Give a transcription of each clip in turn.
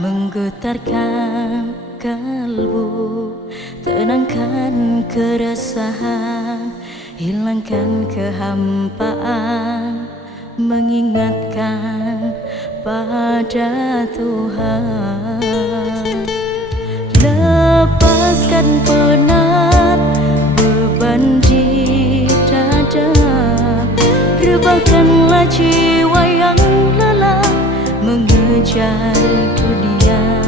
menggetarkan kalbu, tenangkan keresahan, hilangkan kehampaan, mengingatkan pada Tuhan. Lepaskan penat beban di dada, rebahkanlah jiwa yang lelah mengejar dunia.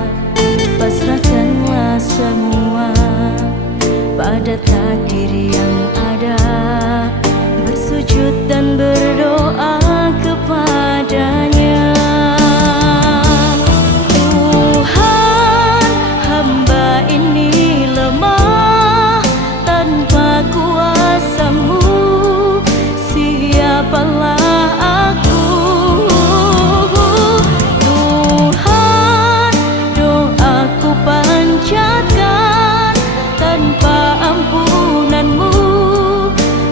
Pasrahkanlah semua pada takdir yang ada, bersujud dan berdoa kepadanya. Tuhan, hamba ini lemah, tanpa kuasa-Mu siapalah aku. Tuhan, doaku panjatkan, tanpa ampunan-Mu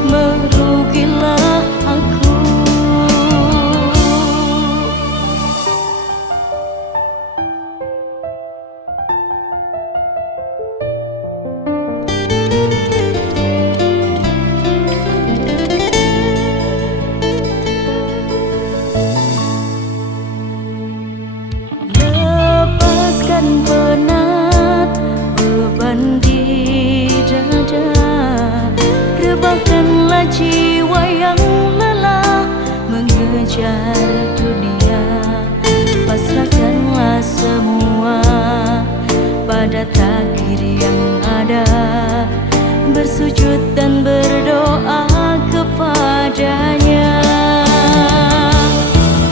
merugilah aku. Lepaskan penat beban di dada, rebahkanlah jiwa yang lelah mengejar dunia. Pasrahkanlah semua pada takdir yang ada, bersujud dan berdoa kepadanya.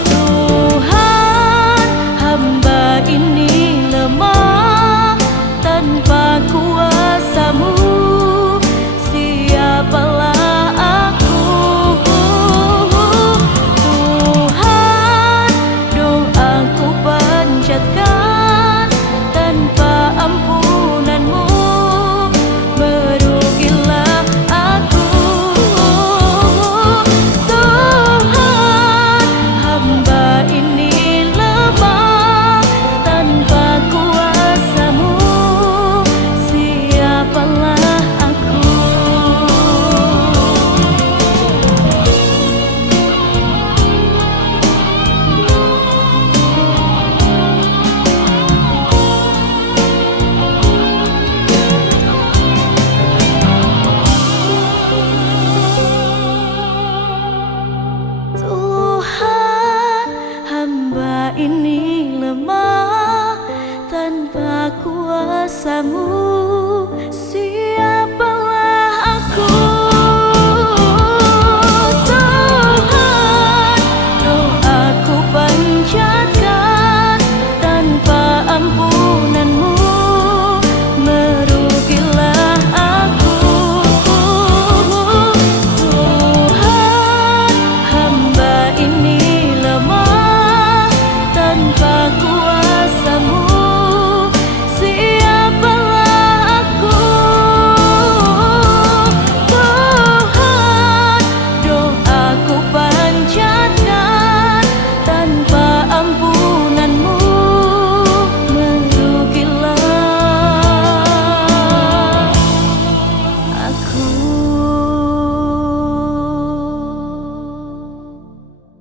Tuhan, hamba ini lemah, tanpa kuasa-Mu siapalah aku. Tuhan, doaku panjatkan, tanpa ampunan-Mu merugilah aku. Tuhan, hamba ini lemah, tanpa kuasa-Mu siapalah aku. Tuhan, hamba ini lemah, tanpa kuasa-Mu siapalah aku. Tuhan, doaku panjatkan, tanpa ampunan-Mu merugilah aku. Tuhan, hamba ini lemah, tanpa kuasa-Mu siapalah aku. Tuhan, doaku panjatkan, tanpa ampun